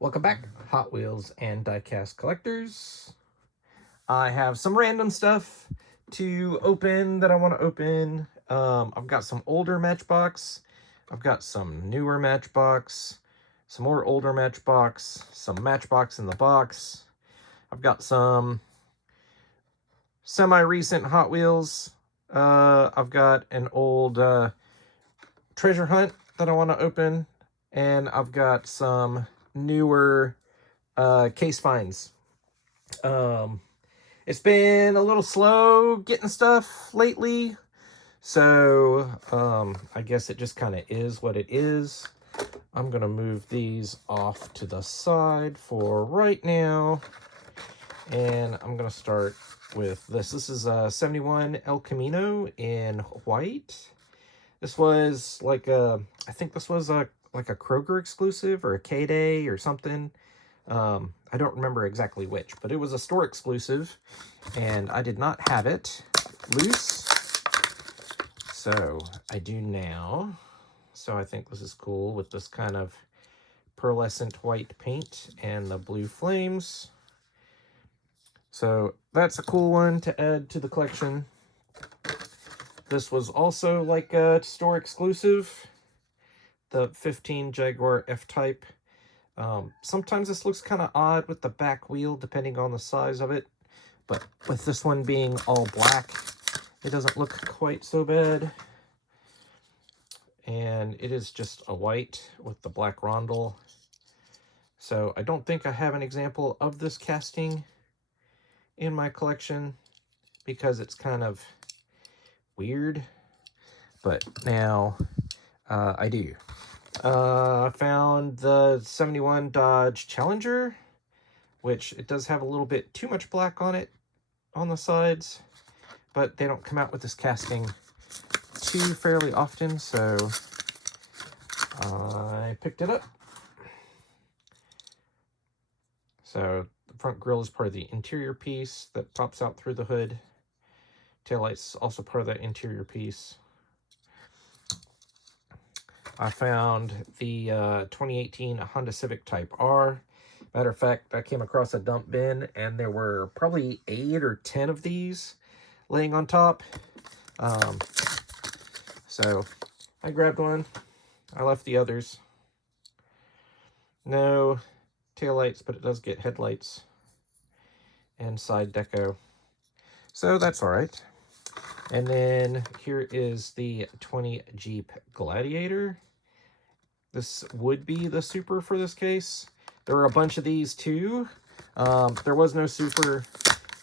Welcome back, Hot Wheels and diecast collectors. I have some random stuff to open that I want to open. I've got some older Matchbox. I've got some newer Matchbox. Some more older Matchbox. Some Matchbox in the box. I've got some semi-recent Hot Wheels. I've got an old treasure hunt that I want to open. And I've got some newer case finds. It's been a little slow getting stuff lately, so I guess it just kind of is what it is. I'm gonna move these off to the side for right now, and I'm gonna start with this. This is a 71 El Camino in white. This was like I think this was like a Kroger exclusive or a K-Day or something. I don't remember exactly which, but it was a store exclusive, and I did not have it loose, so I do now. So I think this is cool with this kind of pearlescent white paint and the blue flames. So that's a cool one to add to the collection. This was also like a store exclusive, the 15 Jaguar F-Type. Sometimes this looks kind of odd with the back wheel, depending on the size of it. But with this one being all black, it doesn't look quite so bad. And it is just a white with the black rondel. So I don't think I have an example of this casting in my collection because it's kind of weird. But now I do. I found the 71 Dodge Challenger, which it does have a little bit too much black on it on the sides, but they don't come out with this casting too fairly often, so I picked it up. So the front grille is part of the interior piece that pops out through the hood. Taillight's also part of that interior piece. I found the 2018 Honda Civic Type R. Matter of fact, I came across a dump bin, and there were probably 8 or 10 of these laying on top. So I grabbed one. I left the others. No taillights, but it does get headlights and side deco. So that's all right. And then here is the 20 Jeep Gladiator. This would be the Super for this case. There were a bunch of these too. There was no Super.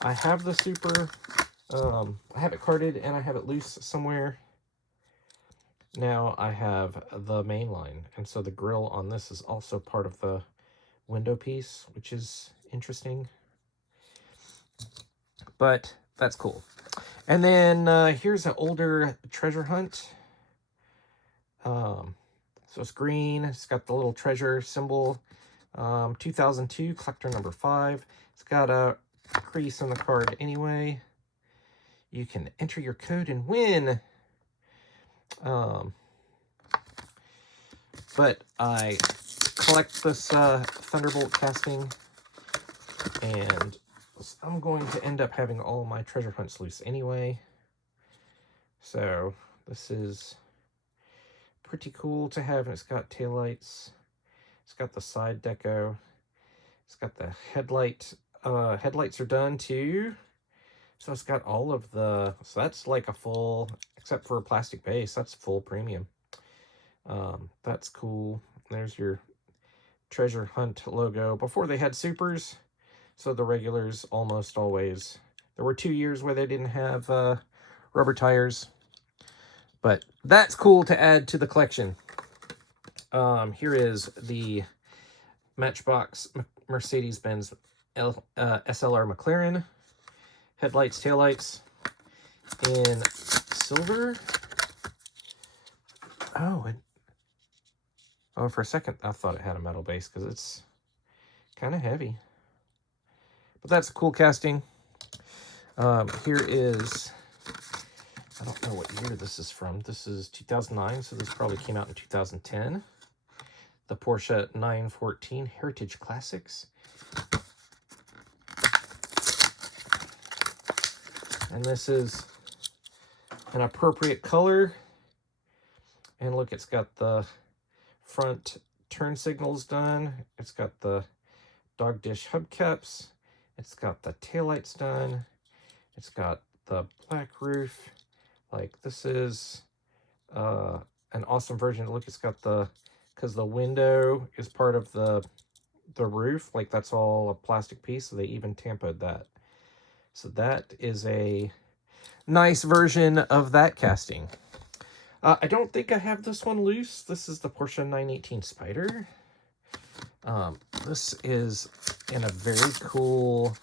I have the Super. I have it carded and I have it loose somewhere. Now I have the main line. And so the grill on this is also part of the window piece, which is interesting. But that's cool. And then here's an older treasure hunt. So it's green. It's got the little treasure symbol. 2002, collector number 5. It's got a crease in the card anyway. You can enter your code and win. But I collect this Thunderbolt casting, and I'm going to end up having all my treasure hunts loose anyway. So this is pretty cool to have, and it's got taillights. It's got the side deco. It's got the headlight. Headlights are done too. So it's got all of the, so that's like a full, except for a plastic base, that's full premium. That's cool. There's your treasure hunt logo. Before they had Supers, so the regulars almost always, there were 2 years where they didn't have rubber tires. But that's cool to add to the collection. Here is the Matchbox Mercedes-Benz SLR McLaren. Headlights, taillights in silver. Oh, for a second I thought it had a metal base because it's kind of heavy. But that's a cool casting. Here is, I don't know what year this is from. This is 2009, so this probably came out in 2010. the Porsche 914 Heritage Classics. And this is an appropriate color. And look, it's got the front turn signals done. It's got the dog dish hubcaps. It's got the taillights done. It's got the black roof. Like, this is an awesome version. Look, it's got the, because the window is part of the roof, like that's all a plastic piece, so they even tampoed that. So that is a nice version of that casting. I don't think I have this one loose. This is the Porsche 918 Spider. This is in a very cool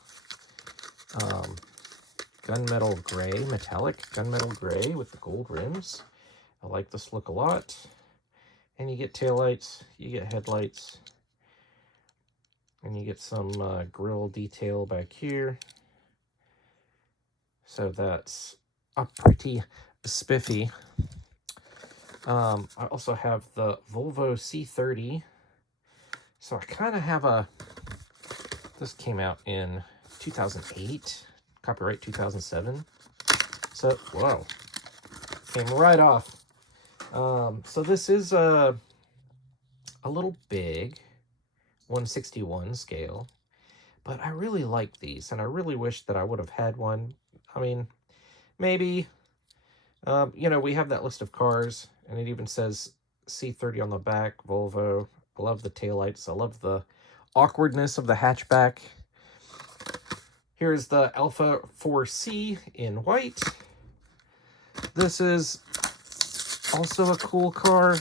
gunmetal gray, metallic gunmetal gray with the gold rims. I like this look a lot. And you get taillights, you get headlights, and you get some grille detail back here. So that's a pretty spiffy. I also have the Volvo C30. So I kind of have a, this came out in 2008, copyright 2007. So, whoa, came right off. So this is a little big, 1/61 scale, but I really like these, and I really wish that I would have had one. I mean, maybe, you know, we have that list of cars, and it even says C30 on the back, Volvo. I love the taillights. I love the awkwardness of the hatchback. Here's the Alpha 4C in white. This is also a cool car.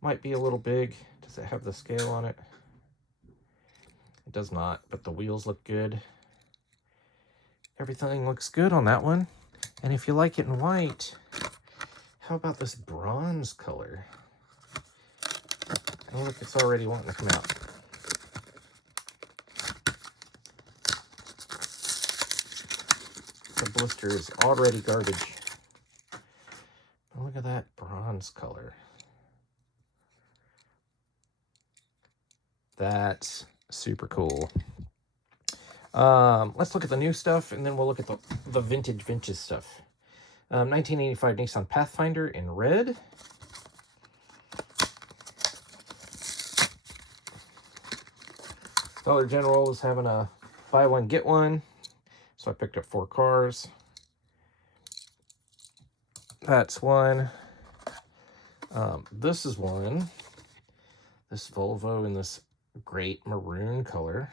Might be a little big. Does it have the scale on it? It does not, but the wheels look good. Everything looks good on that one. And if you like it in white, how about this bronze color? Oh, look, it's already wanting to come out. The blister is already garbage. Look at that bronze color. That's super cool. Let's look at the new stuff, and then we'll look at the vintage stuff. 1985 Nissan Pathfinder in red. Dollar General is having a buy one, get one. So I picked up 4 cars. That's one. This is one. This Volvo in this great maroon color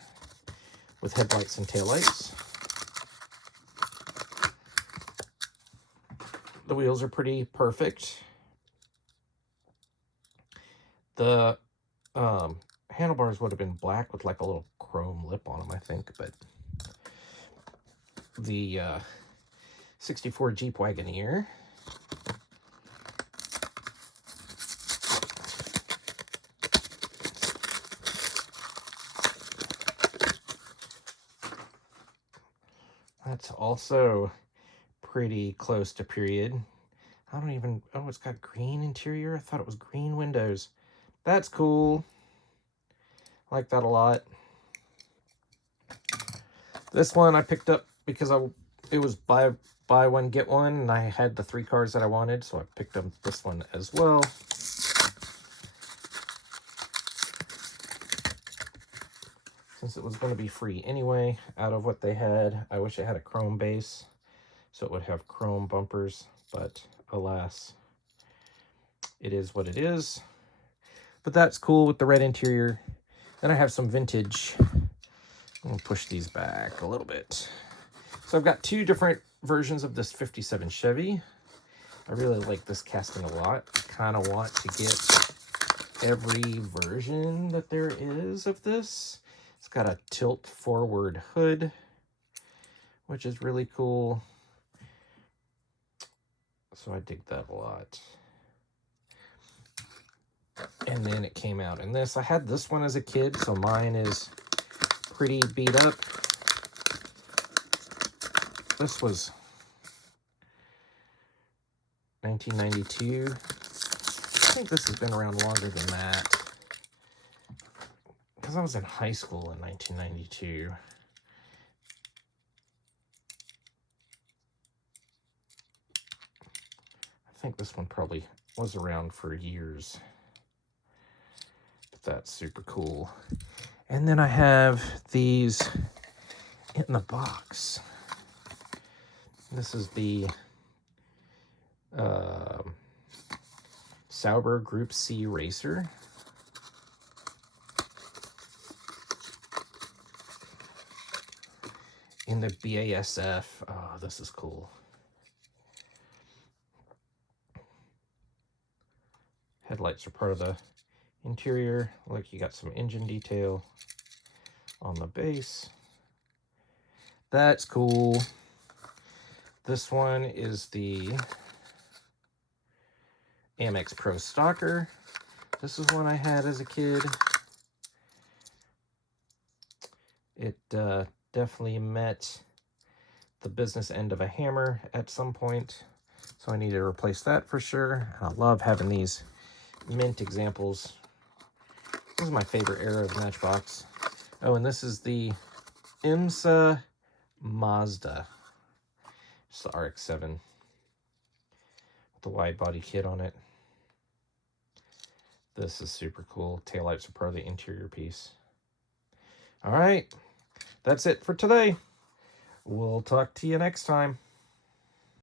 with headlights and taillights. The wheels are pretty perfect. The handlebars would have been black with like a little chrome lip on them, I think, but the 64 Jeep Wagoneer. That's also pretty close to period. I don't even, oh, it's got green interior. I thought it was green windows. That's cool. I like that a lot. This one I picked up because it was buy one, get one, and I had the 3 cars that I wanted, so I picked up this one as well. Since it was going to be free anyway, out of what they had. I wish it had a chrome base, so it would have chrome bumpers, but alas, it is what it is. But that's cool with the red interior. Then I have some vintage. I'm going to push these back a little bit. So I've got 2 different versions of this 57 Chevy. I really like this casting a lot. I kind of want to get every version that there is of this. It's got a tilt forward hood, which is really cool. So I dig that a lot. And then it came out in this. I had this one as a kid, so mine is pretty beat up. This was 1992. I think this has been around longer than that, because I was in high school in 1992. I think this one probably was around for years. But that's super cool. And then I have these in the box. This is the Sauber Group C Racer. In the BASF. Oh, this is cool. Headlights are part of the interior. Look, you got some engine detail on the base. That's cool. This one is the Amex Pro Stalker. This is one I had as a kid. It definitely met the business end of a hammer at some point, so I need to replace that for sure. I love having these mint examples. This is my favorite era of Matchbox. Oh, and this is the IMSA Mazda. It's the RX-7 with the wide body kit on it. This is super cool. Taillights are part of the interior piece. All right, that's it for today. We'll talk to you next time.